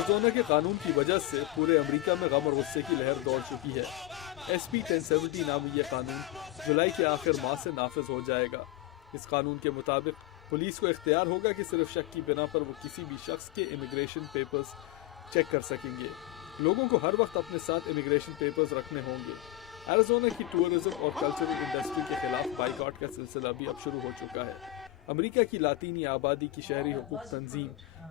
Arizona کے قانون کی وجہ سے پورے امریکہ میں غم اور غصے کی لہر دوڑ چکی ہے۔ SB 1070 نامی یہ قانون جولائی کے آخر ماہ سے نافذ ہو جائے گا۔ اس قانون کے مطابق پولیس کو اختیار ہوگا کہ صرف شک کی بنا پر وہ کسی بھی شخص کے امیگریشن پیپرز چیک کر سکیں گے۔ لوگوں کو ہر وقت اپنے ساتھ امیگریشن پیپرز رکھنے ہوں گے۔ ایریزونا کی ٹورزم اور کلچرل انڈسٹری کے خلاف بائیکاٹ کا سلسلہ بھی اب شروع ہو چکا ہے۔ امریکہ کی لاطینی آبادی کی شہری حقوق تنظیم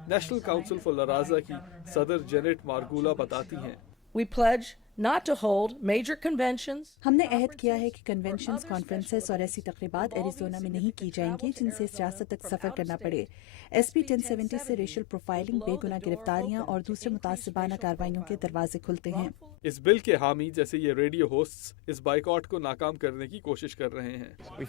national council for law Raza کی صدر جینٹ مارگولا بتاتی ہیں، We pledge not to hold major conventions. ہم نے عہد کیا ہے کہ کنونشنز، کانفرنسز اور ایسی تقریبات ایریزونا میں نہیں کی جائیں گی جن سے اس ریاست تک سفر کرنا پڑے۔ SB 1070 سے ریشل پروفائلنگ، بے گناہ گرفتاریاں اور دوسرے متعصبانہ کارروائیوں کے دروازے کھلتے ہیں۔ اس بل کے حامی جیسے یہ ریڈیو ہوسٹس اس بائیکاٹ کو ناکام کرنے کی کوشش کر رہے ہیں۔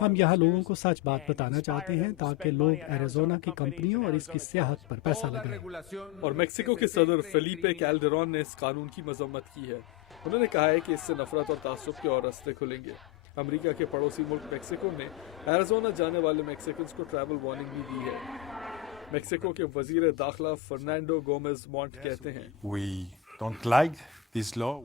ہم یہاں لوگوں کو سچ بات بتانا چاہتے ہیں تاکہ لوگ ایریزونا کی کمپنیوں اور اس کی سیاحت پر پیسہ لگائیں۔ اور میکسیکو کے صدر فیلیپے کیلڈرون نے اس قانون کی مذمت کی ہے۔ انہوں نے کہا ہے کہ اس سے نفرت اور تعصب کے اور راستے کھلیں گے۔ امریکہ کے پڑوسی ملک میکسیکو نے ایریزونا جانے والے میکسیکنز کو ٹریول وارننگ بھی دی ہے۔ میکسیکو کے وزیر داخلہ فرنانڈو گومیز مونٹ کہتے ہیں،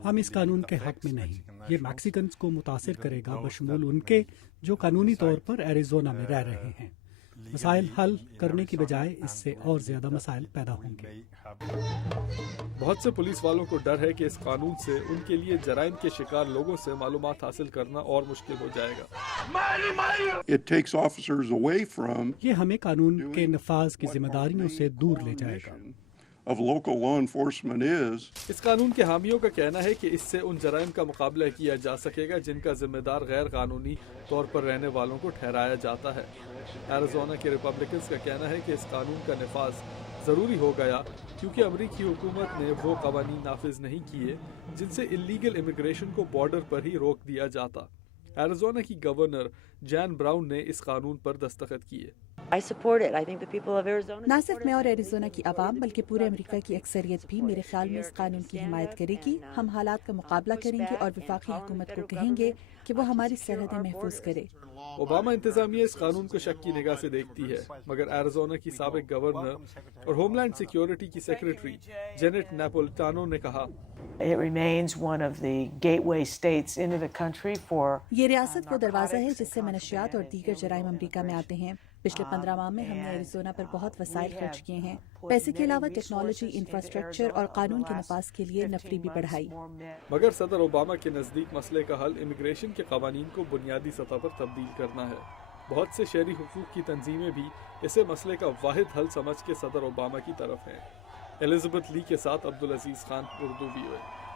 ہم اس قانون کے حق میں نہیں۔ یہ میکسیکنز کو متاثر کرے گا، بشمول ان کے جو قانونی طور پر ایریزونا میں رہ رہے ہیں۔ مسائل حل کرنے کی بجائے اس سے اور زیادہ مسائل پیدا ہوں گے۔ بہت سے پولیس والوں کو ڈر ہے کہ اس قانون سے ان کے لیے جرائم کے شکار لوگوں سے معلومات حاصل کرنا اور مشکل ہو جائے گا۔ یہ ہمیں قانون کے نفاذ کی ذمہ داریوں سے دور لے جائے گا۔ اس قانون کے حامیوں کا کہنا ہے کہ اس سے ان جرائم کا مقابلہ کیا جا سکے گا جن کا ذمہ دار غیر قانونی طور پر رہنے والوں کو ٹھہرایا جاتا ہے۔ ایریزونا کے ریپبلکنز کا کہنا ہے کہ اس قانون کا نفاذ ضروری ہو گیا کیونکہ امریکی حکومت نے وہ قوانین نافذ نہیں کیے جن سے الیگل امیگریشن کو بارڈر پر ہی روک دیا جاتا۔ ایریزونا کی گورنر جان براؤن نے اس قانون پر دستخط کیے۔ نہ صرف میں اور ایریزونا کی عوام بلکہ پورے امریکہ کی اکثریت بھی میرے خیال میں اس قانون کی حمایت کرے گی۔ ہم حالات کا مقابلہ کریں گے اور وفاقی حکومت کو کہیں گے کہ وہ ہماری سرحدیں محفوظ کرے۔ اوباما انتظامیہ اس قانون کو شک کی نگاہ سے دیکھتی ہے، مگر ایریزونا کی سابق گورنر اور ہوم لینڈ سیکیورٹی کی سیکریٹری جینٹ نیپولٹانو نے کہا، یہ ریاست وہ دروازہ ہے جس سے منشیات اور دیگر جرائم امریکہ میں آتے ہیں۔ پچھلے 15 ماہ میں ہم نے ایریزونا پر بہت وسائل خرچ کیے ہیں، پیسے کے علاوہ ٹیکنالوجی، انفراسٹرکچر اور قانون کے نفاذ کے لیے نفری بھی بڑھائی۔ مگر صدر اوباما کے نزدیک مسئلے کا حل امیگریشن کے قوانین کو بنیادی سطح پر تبدیل کرنا ہے۔ بہت سے شہری حقوق کی تنظیمیں بھی اسے مسئلے کا واحد حل سمجھ کے صدر اوباما کی طرف ہیں۔ الزبتھ لی کے ساتھ عبدالعزیز خان، اردو VOA۔